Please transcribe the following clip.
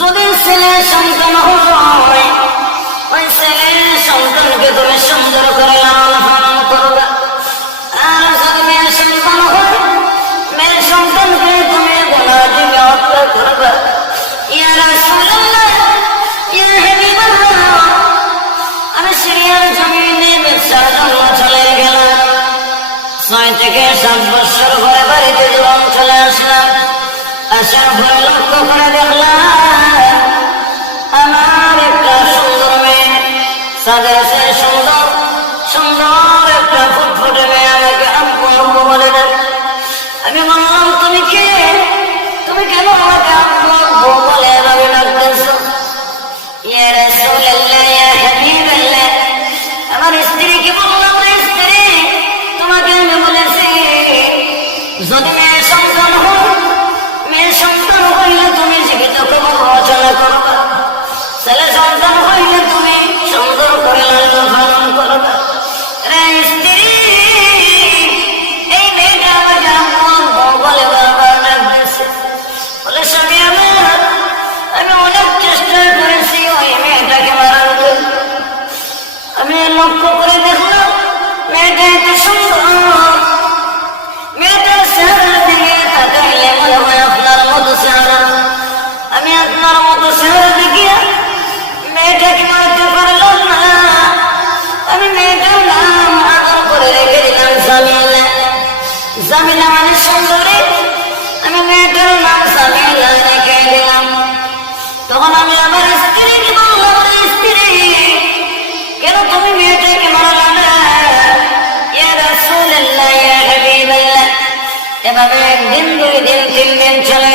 যদি ছেলে সন্তান হয়, ওই ছেলের সন্তানকে তুমি সুন্দর করে লালন পালন করবা। আর যদি মেয়ের সন্তান হয়, মেয়ের সন্তানকে তুমি গুনাহ থেকে হত্যা করবা। ইয়া রাসূলুল্লাহ, ইয়া হাবিবাল্লাহ, আমি সিরিয়ার জমিনে ব্যবসার জন্য চলে গেলাম। 6 থেকে 7 বছর পরে বাড়িতে যখন চলে আসলাম, আসার পরে লক্ষ্য করে দেখলাম আমার একটা সুন্দর মেয়ে, সাজা সে সুন্দর সুন্দর একটা ফুটফুটে মেয়ে আমাকে আব্বু আব্বু বলে ডাকে। আমি বললাম, তুমি কে? তুমি কেন আমাকে আব্বু আব্বু বলে এভাবে ডাকতেছো? ইয়া রাসূলুল্লাহ, ইয়া হাবিবাল্লাহ, আমার স্ত্রীকে বললাম, স্ত্রী তোমাকে আমি বলেছি যদি মেয়ে সন্তান হয়, মেয়ে সন্তান হইলে তুমি জীবিত কবর রচনা করবা। ছেলে সন্তান হইলে তুমি সুন্দর করে লালন পালন করবা। রে স্ত্রী, এই মেয়েটা আমাকে আম্মু আম্মু বলে বারবার ডাকতেছে। বলে স্বামী আমার, আমি অনেক চেষ্টা করেছি ওই মেয়েটাকে মারার জন্য। আমি লক্ষ্য করে দেখলাম মেয়েটা এত সুন্দর, মেয়েটার চেহারার দিকে তাকাইলে মনে হয় আপনার মতো চেহারা। আমি আপনার মতো চেহারা দেখিয়া মেয়েটাকে মারতে পারলাম না। আমি মেয়েটার নাম আদর করে রেখে দিলাম জামিলা। জামিলা মানে সুন্দরী, আমি মেয়েটার নাম জামিলা রেখে দিলাম। তখন আমি আমার স্ত্রীকে বললাম, স্ত্রী কেন তুমি মেয়েটাকে মারলা না? ইয়া রাসূলুল্লাহ, ইয়া হাবিবাল্লাহ, এভাবে 1 দিন 2 দিন 3 দিন চলে